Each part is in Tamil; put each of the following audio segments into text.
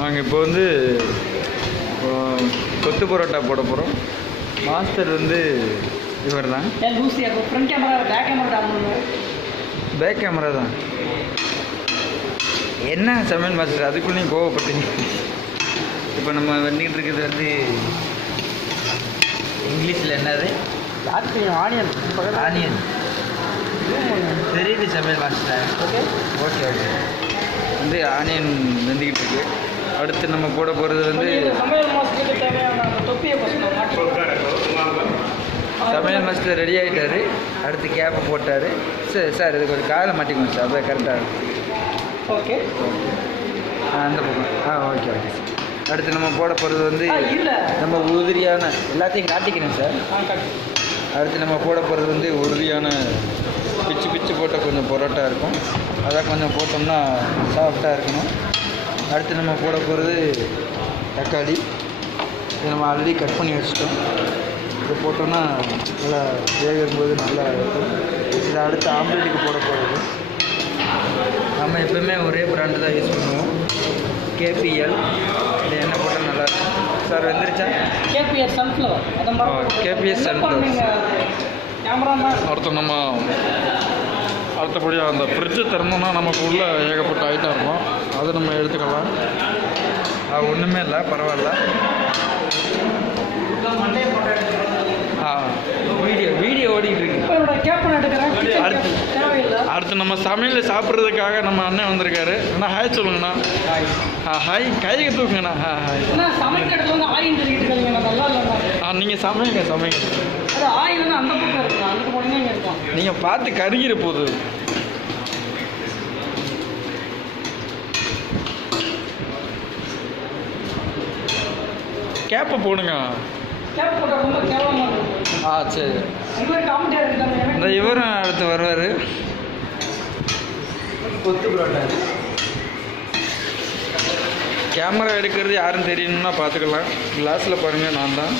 நாங்கள் இப்போ வந்து கொத்து பரோட்டா போட போகிறோம். மாஸ்டர் வந்து இவர் தான். பேக் கேமரா தான். என்ன சமையல் மாஸ்டர் அதுக்குள்ளேயும் கோவப்பட்டீங்க. இப்போ நம்ம வந்துக்கிட்டு இருக்கிறது வந்து இங்கிலீஷில் என்னது ஆனியன் தெரியுது சமையல் மாஸ்டர். ஓகே ஓகே ஓகே வந்து ஆனியன் வெந்துக்கிட்டு இருக்கு. அடுத்து நம்ம போட போகிறது வந்து சமையல் மாஸ்டர் ரெடி ஆகிட்டார். அடுத்து கேப்பை போட்டார். சரி சார் இதுக்கு ஒரு காலை மாட்டிக்கணும் சார், அப்படியே கரெக்டாக. ஓகே அந்த பக்கம் ஓகே ஓகே சார். அடுத்து நம்ம போட போகிறது வந்து நம்ம உதிரியான எல்லாத்தையும் காட்டிக்கணும் சார். அடுத்து நம்ம போட போகிறது வந்து உறுதியான பிச்சு பிச்சு போட்ட கொஞ்சம் பரோட்டா இருக்கும். அதை கொஞ்சம் போட்டோம்னா சாஃப்டாக இருக்கணும். அடுத்து நம்ம போட போகிறது தக்காளி. இதை நம்ம ஆல்ரெடி கட் பண்ணி வச்சுட்டோம். இதை போட்டோம்னா நல்லா வேகும்போது நல்லா இருக்கும். இதை அடுத்து ஆம்லேட்டுக்கு போட போகிறது. நம்ம எப்பவுமே ஒரே பிராண்டு தான் யூஸ் பண்ணுவோம், கேபிஎல். இது என்ன போட்டால் நல்லாயிருக்கும் சார். வெந்துருச்சா? KPS sunflower. KPS sunflower. அடுத்து நம்ம அடுத்தபடியாக அந்த ஃப்ரிட்ஜு திறந்தோம்னா நமக்கு உள்ள ஏகப்பட்ட ஐட்டம் இருக்கும். அதை நம்ம எடுத்துக்கலாம். அது ஒன்றுமே இல்லை, பரவாயில்ல. வீடியோ ஓடிக்கிட்டு இருக்கு. அடுத்து நம்ம சமையல் சாப்பிட்றதுக்காக நம்ம அண்ணன் வந்திருக்காரு. அண்ணா ஹாய் சொல்லுங்கண்ணா. ஹாய் கையை தூக்குங்கண்ணா. ஹாய். நீங்கள் சமைங்க. நீங்கள் பார்த்து கருகிற போகுது. கேப்பை போடுங்க. சரி. இந்த இவரும் அடுத்து வருவார். கொத்து பரோட்டா. கேமரா எடுக்கிறது யாரும் தெரியணும்னா பார்த்துக்கலாம். கிளாஸில் பாருங்கள், நான் தான்.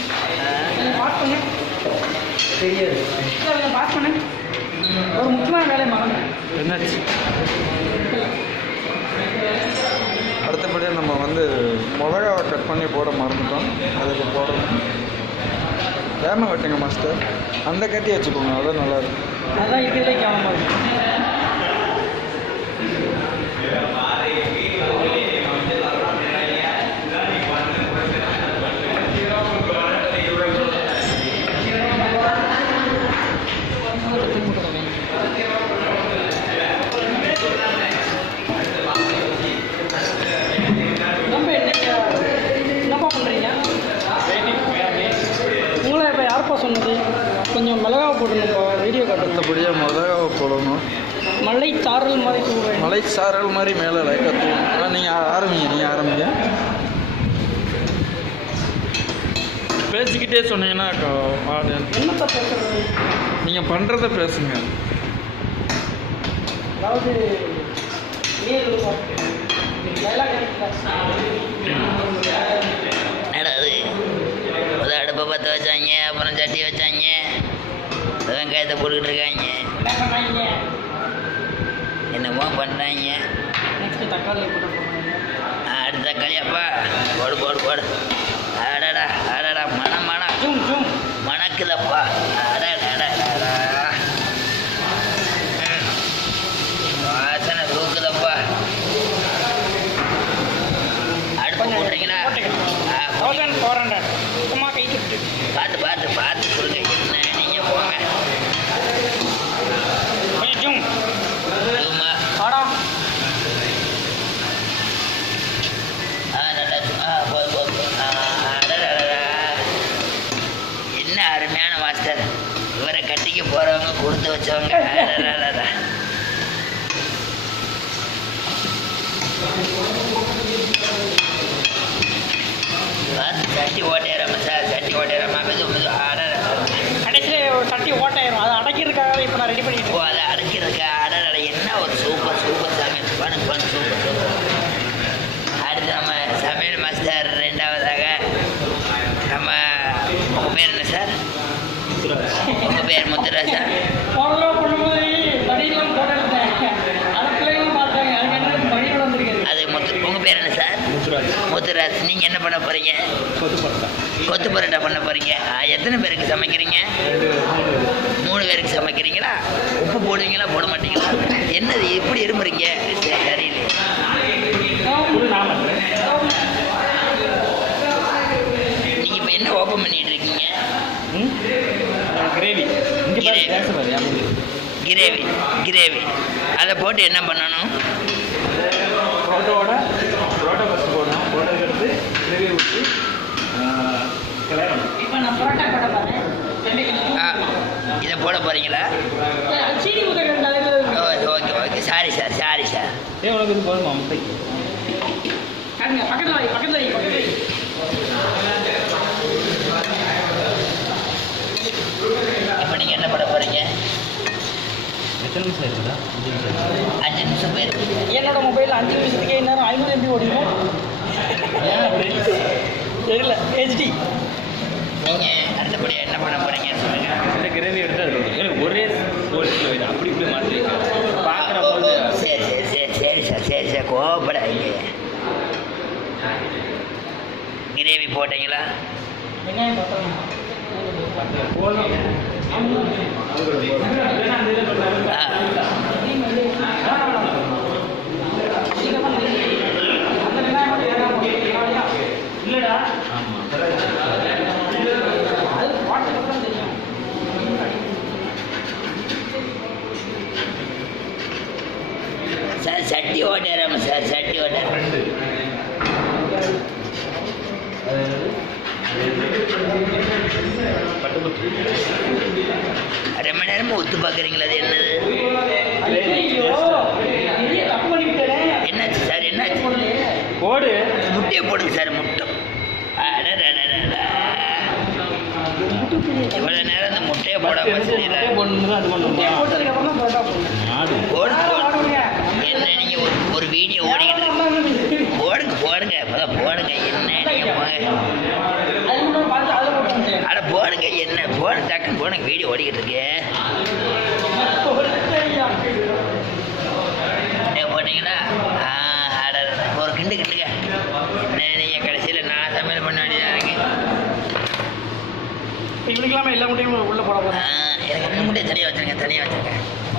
தெரியாது. ஒரு முக்கியமான வேலை என்னாச்சு? அடுத்தபடியாக நம்ம வந்து மிளகாவை கட் பண்ணி போட மறந்துட்டோம். அதுக்கு போடணும். கேமரா வெட்டுங்க மாஸ்டர். அந்த கட்டி வச்சுக்கோங்க, அதான் நல்லாயிருக்கும். அதான் இதுல கேமரா. சொன்னது கொஞ்சம் மிளகாவை போடணும்ப்பா. வீடியோ காட்டுறபடியாக மிளகாவை போடணும். மலைச்சாரல் மாதிரி மேலே லைட்டாக தூணும். ஆனால் நீங்கள் ஆரம்பிங்க. பேசிக்கிட்டே சொன்னீங்கன்னா என்னத்தை பேசுறது? நீங்கள் பண்ணுறத பேசுங்க. அதாவது அடுப்பை பற்ற வச்சாங்க, அப்புறம் சட்டி வச்சாங்க, வெங்காயத்தை போட்டுக்கிட்டு இருக்காங்க, என்னமோ பண்ணுறாங்க. அடுத்த தக்காளியாப்பா போடு. அடடா மணக்குதப்பா. வாசனை தூக்குதப்பா. அடுப்பு போடுறீங்களா? பார்த்து கொடுங்க. நீங்கள் போங்க. என்ன அருமையான மாஸ்டர். இவரை கட்டிக்க போகிறவங்க கொடுத்து வச்சவங்க. சட்டி ஓட்டையிறாம சார், சட்டி ஓட்டையிறாம கடைசியில் ஒரு சட்டி ஓட்டையிரும். அதை அடைக்கிறதுக்காக இப்போ நான் ரெடி பண்ணிட்டு. அதை அடைக்கிறதுக்கா? என்ன ஒரு சூப்பர் சமையல். பண்ணு சூப்பர். அடுத்து நம்ம சமையல் மாஸ்டர் ரெண்டாவதாக நம்ம உங்கள் பேர் என்ன சார்? உங்கள் பேர் முத்துராஜா. அது உங்கள் பேர் என்ன சார்? முத்துராஜ். நீங்கள் என்ன பண்ண போகிறீங்க? கொத்து பரோட்டா பண்ண போகிறீங்க. எத்தனை பேருக்கு சமைக்கிறீங்க? 3 பேருக்கு சமைக்கிறீங்களா? உப்பு போடுவீங்களா போட மாட்டீங்களா? என்னது எப்படி இருமுறீங்க? சரியில்லை. நீங்கள் இப்போ என்ன ஓப்பன் பண்ணிட்டு இருக்கீங்க? கிரேவி. அதை போட்டு என்ன பண்ணணும்? புரோட்டா ஃபஸ்ட்டு போடணும். புரோட்டா எடுத்து கிரேவி ஊற்றி இப்போ நான் புரோட்டா போட போகிறேன். இதை போட போகிறீங்களா? சீனி ஊற்றுறேன். ஓகே. Sorry sir. உனக்கு இது போதுமா முட்டைக்கு? பக்கத்தில் இப்போ நீங்கள் என்ன பண்ண போகிறீங்க? எத்தனை நிமிஷம் இருக்குதா? 5 நிமிஷம் போயிருக்கு. என்னோட மொபைலில் 5 நிமிஷத்துக்கு நேரம் 500 MB ஓடிக்கும். தெரியல. HD. நீங்கள் அடுத்தபடியாக என்ன பண்ண போகிறீங்கன்னு சொல்லுங்கள். இந்த கிரேவி எடுத்து அது எனக்கு ஒரே ஸ்கோல்ஸில் வைங்க. அப்படி இப்படி மாற்றி வைக்க பார்க்குற போது. சரி சார் கோபப்படாதீங்க. கிரேவி போட்டீங்களா? வெங்காயம் போட்டோம். இல்லடா. சார் சட்டி ஓட்டாராம சார். சட்டி ஓட்டார். 2 மணி நேரமாக ஒத்து பார்க்குறீங்களா? அது என்னது? என்னாச்சு சார்? என்னாச்சு? போடு. முட்டையை போடுங்க சார். முட்டை. இவ்வளோ நேரம் அந்த முட்டையை போடாம என்ன நீங்கள் ஒரு வீடியோ ஓடிக்கிட்டு போடுங்க. போடுங்க. என்ன நீங்கள் அட போடுங்க. என்ன போடு டக்குன்னு போடுங்க. வீடியோ ஓடிக்கிட்டு இருக்கு. போட்டீங்களா? ஒரு கிண்டுங்க. என்ன நீங்கள் கடைசியில் நான் சமையல் பண்ண வேண்டியதாக இருக்கு. இவனுக்கெல்லாமே எல்லா முட்டையும் உள்ளே போட போகிறேன். எனக்கு 2 முட்டையை தனியாக வச்சுருங்க.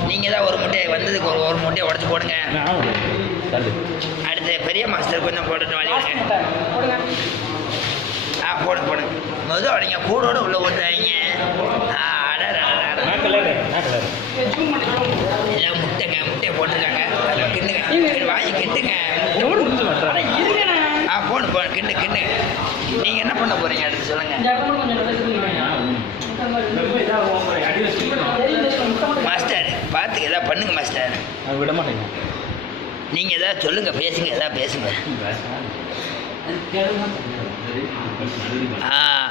நீங்கள் தான் ஒரு முட்டையை வந்ததுக்கு ஒரு முட்டையை உடச்சி போடுங்க. அடுத்து பெரிய மாஸ்டர் கொஞ்சம் போட்டுட்டு வாங்கிடுங்க. போடுங்க. முதல் உடைங்க கூடோட உள்ள ஓட்டுறாங்க. எல்லாம் முட்டையை போட்டுருக்காங்க. அதில் கிண்டுங்க. வாங்கி கிண்டுங்க. போடு கிண்டுங்க. நீங்கள் என்ன பண்ண போகிறீங்க அடுத்து சொல்லுங்கள். மாஸ்டர் பார்த்து எதாவது பண்ணுங்க மாஸ்டர். விட மாட்டேங்க. நீங்கள் எதாவது சொல்லுங்கள். பேசுங்க.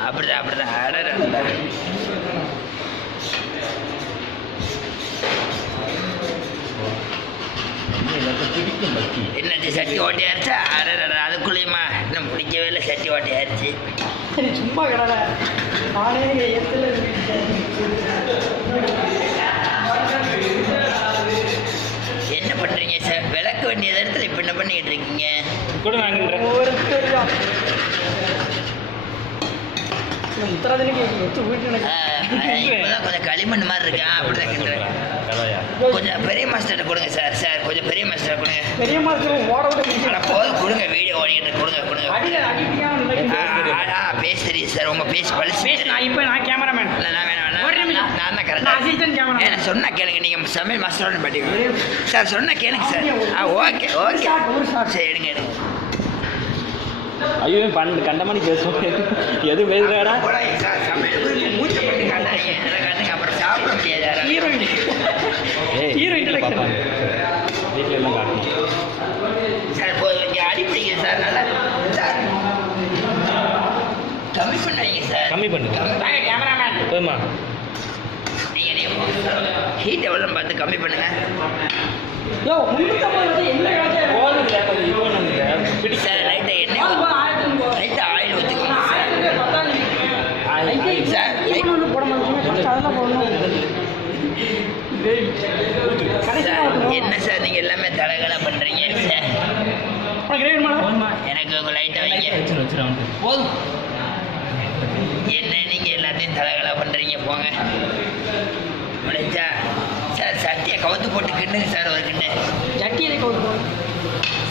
அப்படிதான். என்னாச்சு? சட்டி ஓட்டையாருச்சா? அதுக்குள்ளேயுமா இன்னும் பிடிக்கவே இல்லை. சட்டி ஓட்டையாருச்சு. சரி சும்மா கிடல. நானே ஏத்துல என்ன பண்ணுறீங்க சார்? விளக்க வேண்டிய இடத்துல இப்போ என்ன பண்ணிக்கிட்டு இருக்கீங்க? கூட நாங்கள் இப்போதான் கொஞ்சம் களிமண் மாதிரி இருக்கா. அப்படிதான் கிண்டுறேன். கொஞ்சம் பெரிய மாஸ்டர்கிட்ட கொடுங்க சார். கொஞ்சம் பெரிய மாஸ்டர் கொடுங்க. பெரிய மாஸ்டர் ஓட விட போதும் கொடுங்க. வீடியோ ஓடிக்கிட்டு கொடுங்க. பேச தெரியுது சார். உங்கள் பேசி பழிச்சு. நான் கேமராமேன். நான் தான் கரெக்டாக ஏன்னா சொன்னால் கேளுங்க. நீங்கள் சமையல் மாஸ்டரோட பாட்டிங்க சார். சொன்னால் கேளுங்க சார். ஓகே சரி எடுங்க. ஐயோ கண்டமணி பேசுவோம். எதுவும் பேசுறாடா? மூச்சை பண்ணி காட்டாங்க. அப்புறம் சாப்பிட முடியாது. ஹீரோயின் பார்ப்பாங்க. வீட்டில் எல்லாம் காட்டணும் சார். கொஞ்சம் அடிப்படிங்க சார். நல்லா சார் கம்மி பண்ணாதீங்க சார். கம்மி பண்ணுங்க. கேமராமேன் போதுமா? நீங்கள் ஹீட் எவ்வளோன்னு பார்த்து கம்மி பண்ணுங்க. சார் லைட்டாக எண்ணெய் லைட்டாக ஆயில் ஊற்றிக்கோங்க சார். என்ன சார் நீங்கள் எல்லாமே தலைகளாக பண்ணுறீங்க சார்? எனக்கு எனக்கு லைட்டை வைங்க. வச்சுருவாங்க. போதும். என்ன நீங்கள் எல்லாத்தையும் தலைகளை பண்ணுறீங்க போங்க. முடிஞ்சா சார் சட்டியை கவுத்து போட்டு கிண்டுங்க சார் ஒரு கிண்டு. ஜட்டியை கவுத்து போடு.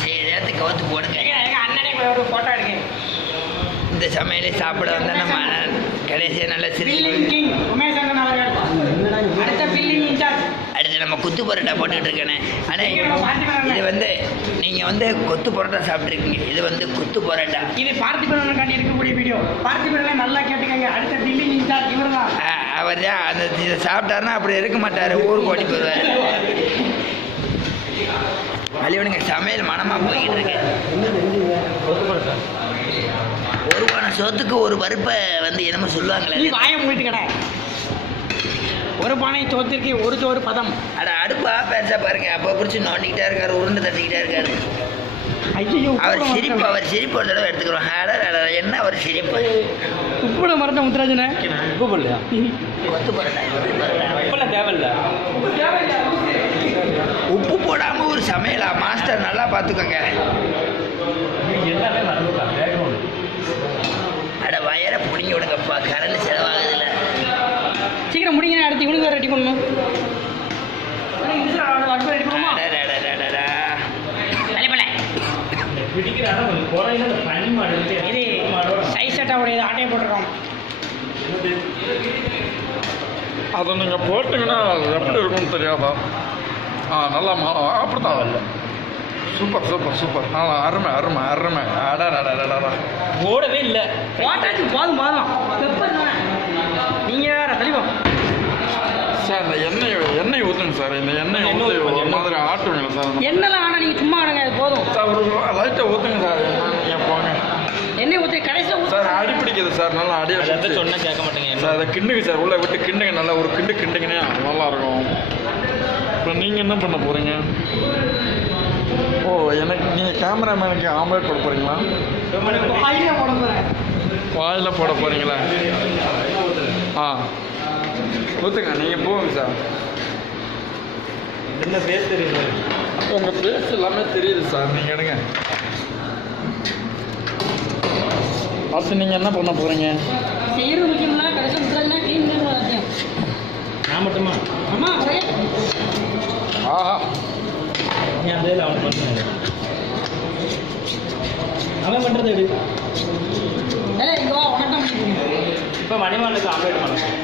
சரி நேரத்துக்கு கவுத்து போடுங்க. எங்கள் அண்ணனே ஒரு ஃபோட்டோ எடுக்கேன். இந்த சமையலே சாப்பிட வந்தால் நம்ம கடைசியாக நல்லா பில்லிங் சிரிச்சு. கிங் உமேஷ் அண்ணன் அவர்கள். அடுத்த பில்லிங் இன்சார்ஜ். அடுத்து நம்ம கொத்து பரோட்டா போட்டுக்கிட்டு இருக்கேனே. ஆனால் இது வந்து நீங்கள் வந்து கொத்து பரோட்டா சாப்பிட்ருக்கீங்க. இது வந்து கொத்து பரோட்டா. இது பார்த்திபனுக்காண்டி இருக்கக்கூடிய வீடியோ. பார்த்திபனை நல்லா கேட்டுக்கங்க. அடுத்த பில்லிங் இன்சார்ஜ் இவர் தான். அவர் தான் அந்த இதை சாப்பிட்டாருன்னா அப்படி இருக்க மாட்டார், ஊருக்கு ஓடி போயிடுவார். வழிவிடுங்க, சமையல் மனமாக போய்கிட்டு இருக்கு. ஒரு வாரம் சோத்துக்கு ஒரு பருப்பை வந்து என்னமோ சொல்லுவாங்களே. நீ வாயை மூடிட்டு கடை. ஒரு பானை சோத்திற்கு ஒரு சோறு பதம். அட அடுப்பா பெருசா பாருங்க. அப்போ பிடிச்சி நோண்டிக்கிட்டே இருக்காரு, உருண்டு தட்டிக்கிட்டே இருக்காரு. ஐயோ அவர் சிரிப்பு ஒரு தடவை எடுத்துக்கிறோம். என்ன அவர் சிரிப்பு. உப்புட மரத்தை முத்துராஜனே. உப்பு போடலையா? கொத்து பரோட்டா உப்புலாம் தேவையில்லை. உப்பு போடாம ஒரு சமையலா மாஸ்டர்? நல்லா பார்த்துக்கோங்க. எல்லாமே மறந்துட்டான் பேக்ரவுண்ட். அட வயரை பிடிங்கி விடுங்கப்பா, கரண்ட் செலவாகுதுல்ல. சீக்கிரம் முடிங்க. அடுத்து இவனுக்கு ரெடி பண்ணணும். ரெடி பண்ணுமா? அடடடடடடா. பிடிக்கிறாங்க கொஞ்சம் குறையில அந்த பனி மாடு இது சைஸ் செட்டாவுடைய ஆட்டையை போட்டுருக்கோம். அதை நீங்கள் போட்டிங்கன்னா எப்படி இருக்கும்னு தெரியாதா? நல்லா அப்படித்தான் இல்லை. Super super super. நல்லா அருமை அருமை அருமை. அடடடடடா. ஓடவே இல்லை. போட்டாச்சு போதும் போதும். நீங்கள் வேற தெளிவோம் சார் இந்த எண்ணெய் ஊற்றுங்க சார். இந்த எண்ணெய் ஊற்றி ஒரு மாதிரி ஆட்டுவீங்களா சார்? என்னெல்லாம் ஆனால் நீங்கள் சும்மா ஆடுங்க, அது போதும். சார் ஒரு லைட்டாக ஊற்றுங்க சார். நீங்கள் போங்க எண்ணெய் ஊற்றி கடைசியில் சார். அடி பிடிக்குது சார். நல்லா அடியாக சொன்னால் கேட்க மாட்டேங்க சார். அதை கிண்டுங்க சார். உள்ளே விட்டு கிண்டுங்க. நல்லா ஒரு கிண்டுங்கன்னா நல்லாயிருக்கும். இப்போ நீங்கள் என்ன பண்ண போகிறீங்க? ஓ, எனக்கு நீங்கள் கேமராமேனுக்கு ஆம்லேட் போட போகிறீங்களா? வாயில போட போகிறேன். வாயில் போட போகிறீங்களா? ஊற்றுங்க. நீங்கள் போங்க சார். என்ன பேஸ் தெரியுது? உங்கள் பேஸ் எல்லாமே தெரியுது சார். நீங்கள் எடுங்க. அடுத்து நீங்கள் என்ன பண்ண போகிறீங்க? செய்யறது முக்கியம்னா கடைசியில் முத்துராஜனா க்ளீன் பண்ணுறது எல்லாத்தையும். நான் மட்டுமா? ஆமாம் அப்படியே. ஆஹா, நீ அந்த இதில் அவன் பண்ணுங்க. அவன் பண்ணுறது எடு. இங்கே வா, உனக்கு தான் பண்ணிக்கிறேன். இப்போ மணிமாலுக்கு ஆப்ரேட் பண்ணலாம்.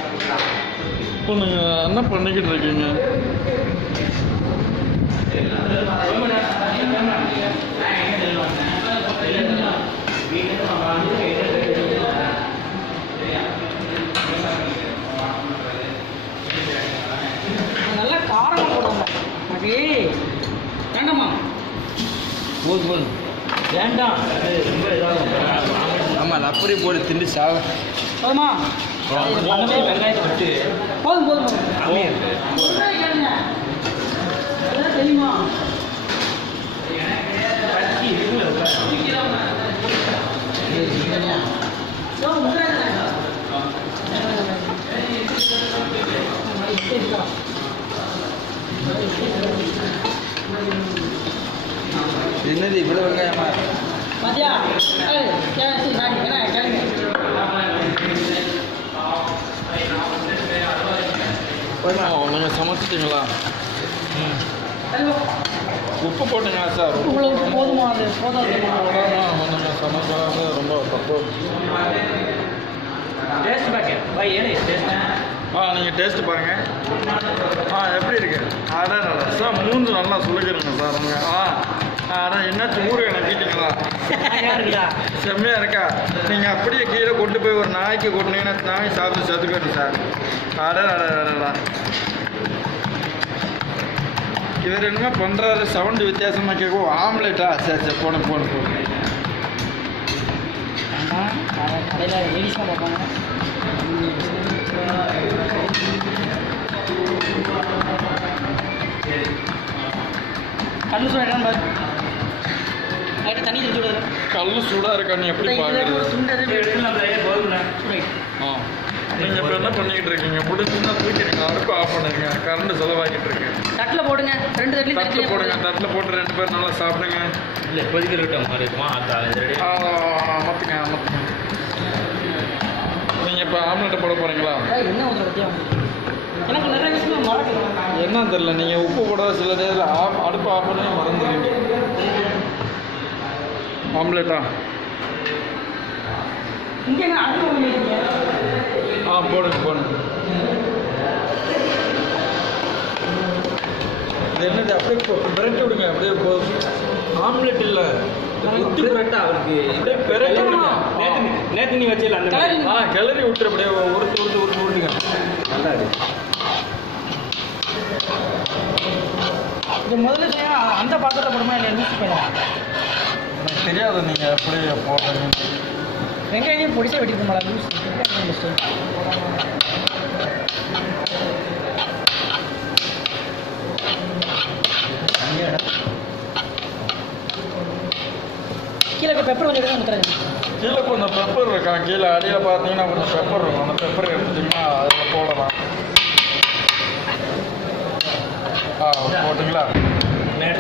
இப்போ நீங்கள் என்ன பண்ணிக்கிட்டு இருக்கீங்க? நல்லா காரமாக போடுவோம். அது வேண்டாமா? போதும் வேண்டாம். ரொம்ப இதாகும். ஆமாம், நப்பரி போட்டு திண்டு சாக. போதுமா? பண்ணவே வெங்காயத்தை விட்டு போதும் போதும் போதும். கம்மியாக இருக்குது. முன்னாடி கேளுங்க. அதெல்லாம் தெரியுமா? கட்டி இருக்குல்ல என்னது இவ்வளோ வெங்காயமா? மதியா சரி நாடி என்ன கேளுங்க. நீங்கள் சமைச்சிட்டிங்களா? உப்பு போட்டீங்களா சார்? இவ்வளோ போதுமா? அது போதாது. நீங்கள் சமைக்கிறது ரொம்ப தப்பு. டேஸ்ட் பேக்கெட் பை ஏழை டேஸ்ட். நீங்கள் டேஸ்ட்டு பாருங்கள். எப்படி இருக்கு? அதான் சார் மூஞ்சு நல்லா சுழுக்கிறீங்க சார். அதான் என்னாச்சும் ஊருக்கு நம்பிட்டீங்களா? இருக்குதா? செம்மையாக இருக்கா? நீங்கள் அப்படியே கீழே கொண்டு போய் ஒரு நாய்க்கு கொட்டினீங்கன்னா நாய் சாப்பிட்டு செத்து போயிடும் சார். அடடா. இவர் என்னமோ பண்ணுறாரு, சவுண்டு வித்தியாசமாக கேட்கும். ஆம்லேட்டா? சரி போன கடையில் லேடிஸ்லாம் பார்ப்பாங்க. கண்ணு சொல்லிட்டான் பாரு. லைட்டாக தண்ணி தெளிச்சு விடுறது. கல் சூடாக இருக்கா? நீ எப்படி பார்க்குறது? துண்டு எடுத்துலாம் போதும்ண்ணே. ஆ நீங்கள் இப்போ என்ன பண்ணிக்கிட்டு இருக்கீங்க? முடிச்சுன்னா தூக்கிடுங்க, அடுப்பு ஆஃப் பண்ணுங்க. கரண்ட் செலவாகிட்டு இருக்கு. தட்டில் போடுங்க, 2 தட்டிலையும் தட்டில் போடுங்க, தட்டில் போட்டு 2 பேர் நல்லா சாப்பிடுங்க. இல்லை இப்போதைக்கு இருக்கட்டும் மாதிரி இருக்குமா ரெடி. அமர்த்துங்க. நீங்கள் இப்போ ஆம்லெட்டை போட போகிறீங்களா? என்ன ஒரு வித்தியாசம் எனக்கு நிறைய விஷயம் மறக்கலாம். என்னன்னு தெரியல, நீங்கள் உப்பு போடாத சில நேரத்தில் அடுப்பு ஆஃப் பண்ணி மறந்துடுவீங்க. ஆம்லெட்டா? இங்கே அடுப்பு பண்ணிருக்கீங்க. போடுங்க. இது என்னது அப்படியே பிரட்டி விடுங்க. அப்படியே ஆம்லெட் இல்லை, குத்து புரட்டா அவருக்கு அப்படியே பிரட்டி விடுங்க. நேற்று நீ வச்சிடல அந்த கிளறி விட்டுரு. அப்படியே உருட்டுங்க. நல்லா இருக்கு. இது முதல்ல செய்யணும். அந்த பாத்திரத்தை போடுமா இல்லை லூஸ் பண்ணலாம்? எனக்கு தெரியாது நீங்கள் எப்படி போடுறீங்க. வெங்காயம் பொடிசா வெட்டிக்க மாட்டா லூஸ். கீழே பெப்பர் கொஞ்சம் எடுத்து கொடுத்துறாங்க. கீழே கொஞ்சம் பெப்பர் இருக்கான். கீழே அடியில் பார்த்தீங்கன்னா கொஞ்சம் பெப்பர் இருக்கும். அந்த பெப்பர் எடுத்துட்டிங்கன்னா அதில் போடலாம். போட்டுங்களா? நான்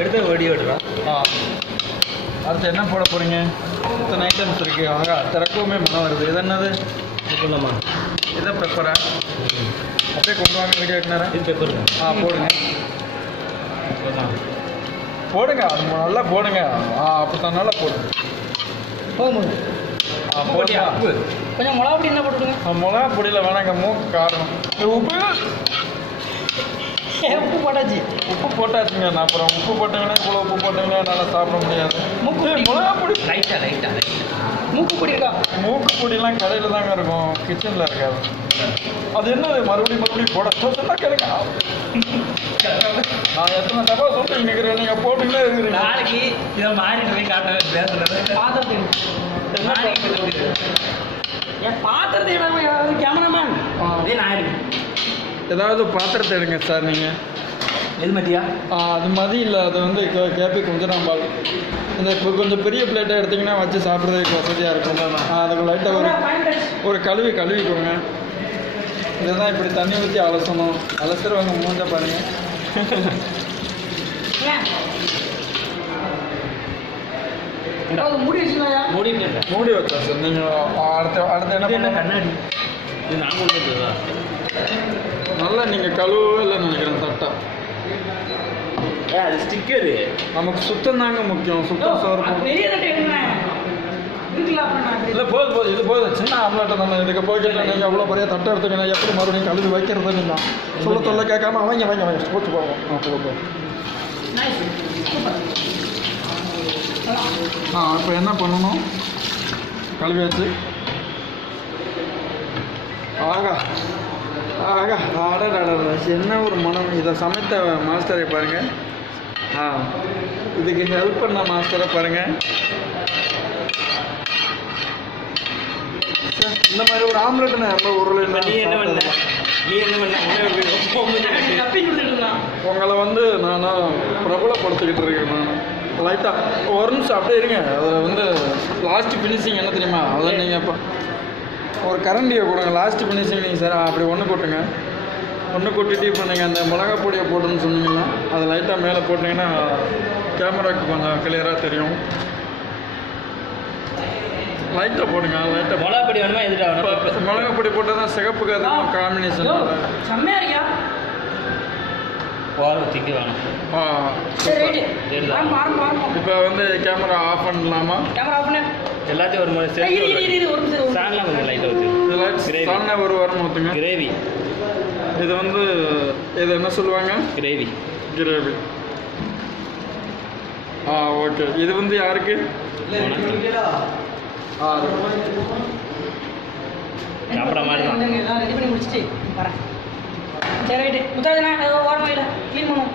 எடுத்து வெடி விடுறேன். அடுத்து என்ன போட போகிறீங்க? இத்தனை ஐட்டம்ஸ் இருக்குது. ஆகா, திறக்கவுமே மனம் வருது. இது என்னது? சொல்லலாமா? இதான் பெப்பரா? அப்படியே கொண்டு வாங்க. வீடியோ எட்டுனாரா? இது பெப்பர். போடுங்க. அது நல்லா போடுங்க. அப்படித்தான் நல்லா போடுங்க. போகும்போது போட்டியா? கொஞ்சம் மிளகா பொடி என்ன போட்டுவிடுங்க? மிளகா பொடியில் வேணாங்க, மூக்கு காரணம். உப்பு போட்டாச்சு. உப்பு போட்டாச்சுங்க. நான் அப்புறம் உப்பு போட்டீங்கன்னா இவ்வளோ உப்பு போட்டீங்கன்னா என்னால் சாப்பிட முடியாது. மிளகா பொடி லைட்டாக மூக்கு பொடி இருக்கா? மூக்கு பொடியெல்லாம் கடையில் தாங்க இருக்கும், கிச்சனில் இருக்காது. அது என்னது மறுபடியும் போட சொன்னா கேளுங்க. நான் எத்தனை தப்பா சொல்லிட்டு நிற்கிறேன். நீங்கள் போட்டுங்களே இருக்கிறீங்க. நாளைக்கு இதை மாறிட்டு போய் காட்ட பேசுறது பாத்திரத்தை என் பாத்திரத்தை கேமராமேன் ஏதாவது பாத்திரத்தை எடுங்க சார். நீங்கள் எது மத்தியா? அது மதி இல்லை, அது வந்து கேப்பி கொஞ்சம் நம்ம இந்த இப்போ கொஞ்சம் பெரிய பிளேட்டை எடுத்திங்கன்னா வச்சு சாப்பிட்றதுக்கு வசதியாக இருக்கும். அதுக்கு லைட்டாக ஒரு கழுவிக்கோங்க. இதுதான் இப்படி தண்ணி ஊற்றி அலசணும். அலசுறவங்க மூஞ்ச பாருங்க. மூடி வச்சா சார். நீங்கள் அடுத்த என்ன பண்ண? கண்ணாடி இது நான் கொண்டு நல்லா நீங்கள் கழுவவே இல்லைன்னு நினைக்கிறேன் தட்டா. அது ஸ்டிக்கரு. நமக்கு சுத்தம் தாங்க முக்கியம். சுத்தம் சோறு இல்லை போதும். இது போதும். சின்ன ஆம்லெட்டை தானே இதுக்கு போய்ட்டு நீங்கள் அவ்வளோ பெரிய தட்டை எடுத்துக்கணும். எப்படி மறுபடியும் கழுவி வைக்கிறது? நீங்கள் சொல்ல கேட்காம வாங்க போச்சு போவோம். போகும். இப்போ என்ன பண்ணணும்? கழுவி வச்சு ஆகா என்ன ஒரு மனம். இதை சமைத்த மாஸ்டரை பாருங்கள். இதுக்கு ஹெல்ப் பண்ண மாஸ்டரை பாருங்கள். இந்த மாதிரி ஒரு ஆம்லெட் நான் ஒரு நீ என்ன பண்ண உங்களை வந்து நான் பிரபலப்படுத்திக்கிட்டு இருக்கேன். நான் லைட்டாக ஒரு நிமிஷம் அப்படியே இருங்க. அதில் வந்து லாஸ்ட் ஃபினிஷிங் என்ன தெரியுமா? அதில் நீங்கள் இப்போ ஒரு கரண்டியை கொடுங்க. லாஸ்ட் ஃபினிஷிங் நீங்கள் சார் அப்படி ஒன்று கொட்டுங்க. ஒன்று கொட்டிட்டு இப்போ நீங்கள் அந்த மிளகா பொடியை போட்டுன்னு சொன்னீங்கன்னா அதை லைட்டாக மேலே போட்டிங்கன்னா கேமராவுக்கு கொஞ்சம் கிளியராக தெரியும். லைட்டாக போடுங்க. லைட்டாக மிளகா பொடி வேணுமா? எதுட்டா மிளகா பொடி போட்டால் தான் சிகப்புக்கு அதுக்கும் காம்பினேஷன். செம்மையா இருக்கியா? திங்க வேணும். இப்போ வந்து கேமரா ஆஃப் பண்ணலாமா? எல்லாத்தையும் ஒரு மாதிரி சாங்லாம் கொஞ்சம் லைட்டாக ஒரு வாரம் ஊற்றுங்க. கிரேவி. இது வந்து இது என்ன சொல்லுவாங்க? கிரேவி. ஓகே. இது வந்து யாருக்கு? சாப்பிட்ற மாதிரி தான். ரெடி பண்ணி முடிச்சுட்டு வரேன். சரி ரைட்டு. முத்தாஜனா ஓரமாக இல்லை க்ளீன் பண்ணுவோம்.